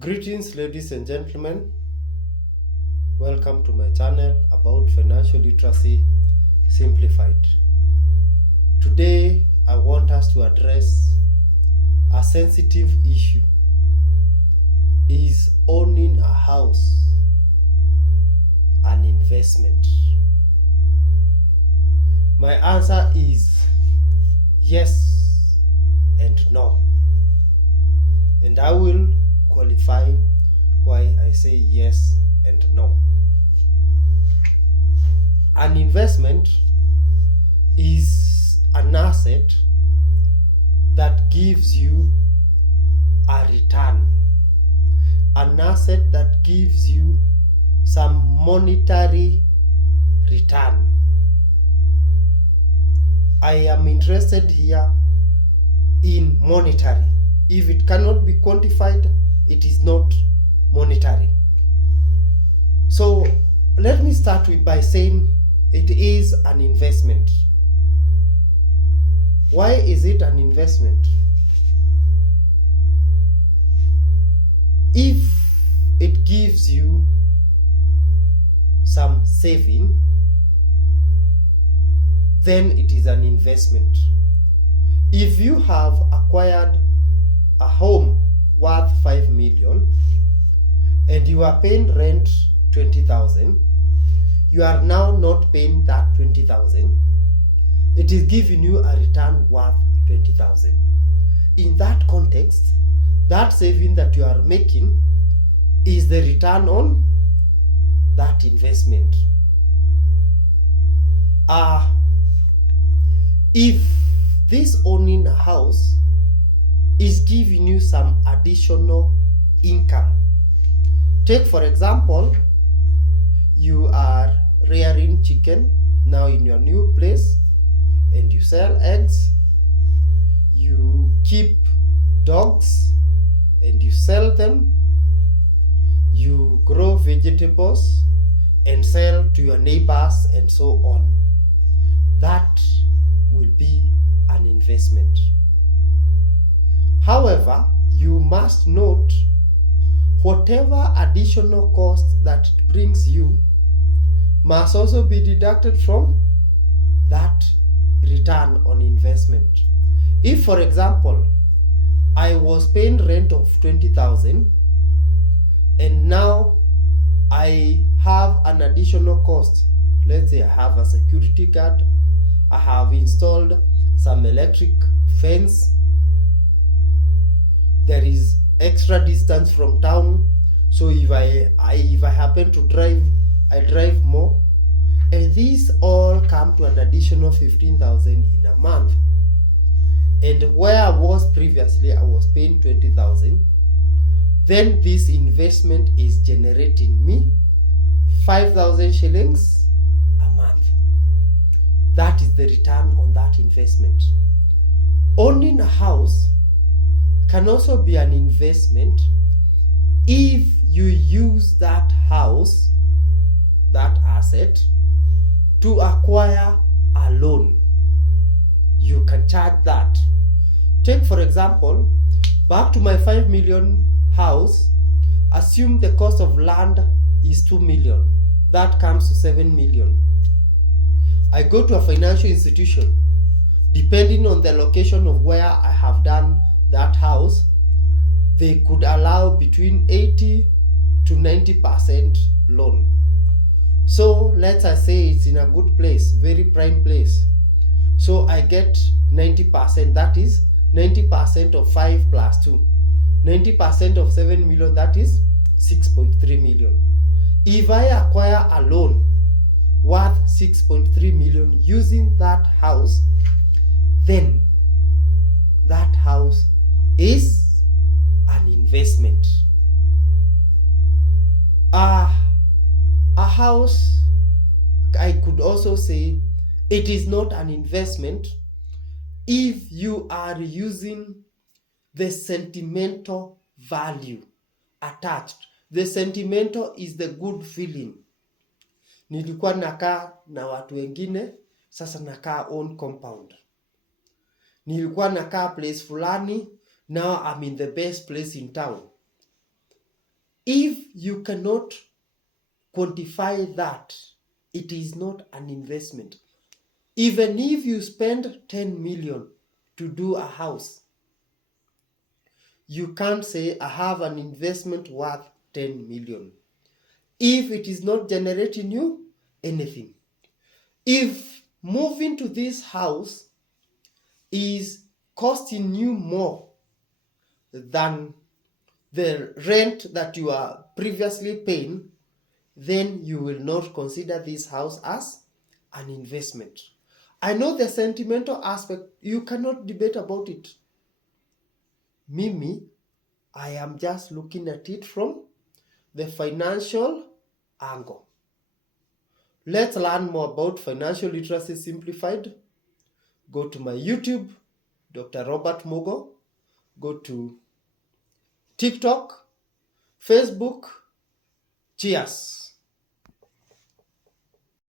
Greetings, ladies and gentlemen. Welcome to my channel about financial literacy simplified. Today, I want us to address a sensitive issue. Is owning a house an investment? My answer is yes and no. And I will qualify why I say yes and no. An investment is an asset that gives you a return, an asset that gives you some monetary return. I am interested here in monetary. If it cannot be quantified, it is not monetary. So let me start by saying it is an investment. Why is it an investment? If it gives you some saving, then it is an investment. If you have acquired a home worth 5 million and you are paying rent 20,000, you are now not paying that 20,000. It is giving you a return worth 20,000. In that context, that saving that you are making is the return on that investment. If this owning a house is giving you some additional income. Take for example, you are rearing chicken now in your new place and you sell eggs, you keep dogs and you sell them, you grow vegetables and sell to your neighbors and so on. That will be an investment. However, you must note whatever additional cost that it brings you must also be deducted from that return on investment. If, for example, I was paying rent of 20,000 and now I have an additional cost, let's say I have a security guard, I have installed some electric fence, there is extra distance from town, so if I happen to drive, I drive more, and these all come to an additional 15,000 in a month. And where I was previously, I was paying 20,000. Then this investment is generating me 5,000 shillings a month. That is the return on that investment. Owning a house can also be an investment if you use that house, that asset, to acquire a loan. You can charge that. Take for example, back to my 5 million house, assume the cost of land is 2 million. That comes to 7 million. I go to a financial institution, depending on the location of where I have done that house, they could allow between 80 to 90% loan. So let's say it's in a good place, very prime place. So I get 90%, that is 90% of 5 plus 2. 90% of 7 million, that is 6.3 million. If I acquire a loan worth 6.3 million using that house, then that house is an investment. A house, I could also say it is not an investment if you are using the sentimental value attached. The sentimental is the good feeling. Nilikuwa nakaa na watu wengine, sasa nakaa own compound. Nilikuwa nakaa place fulani, now I'm in the best place in town. If you cannot quantify that, it is not an investment. Even if you spend 10 million to do a house, you can't say I have an investment worth 10 million if it is not generating you anything. If moving to this house is costing you more than the rent that you are previously paying, then you will not consider this house as an investment. I know the sentimental aspect, you cannot debate about it. Mimi, I am just looking at it from the financial angle. Let's learn more about financial literacy simplified. Go to my YouTube, Dr. Robert Mugo. Go to TikTok, Facebook. Cheers.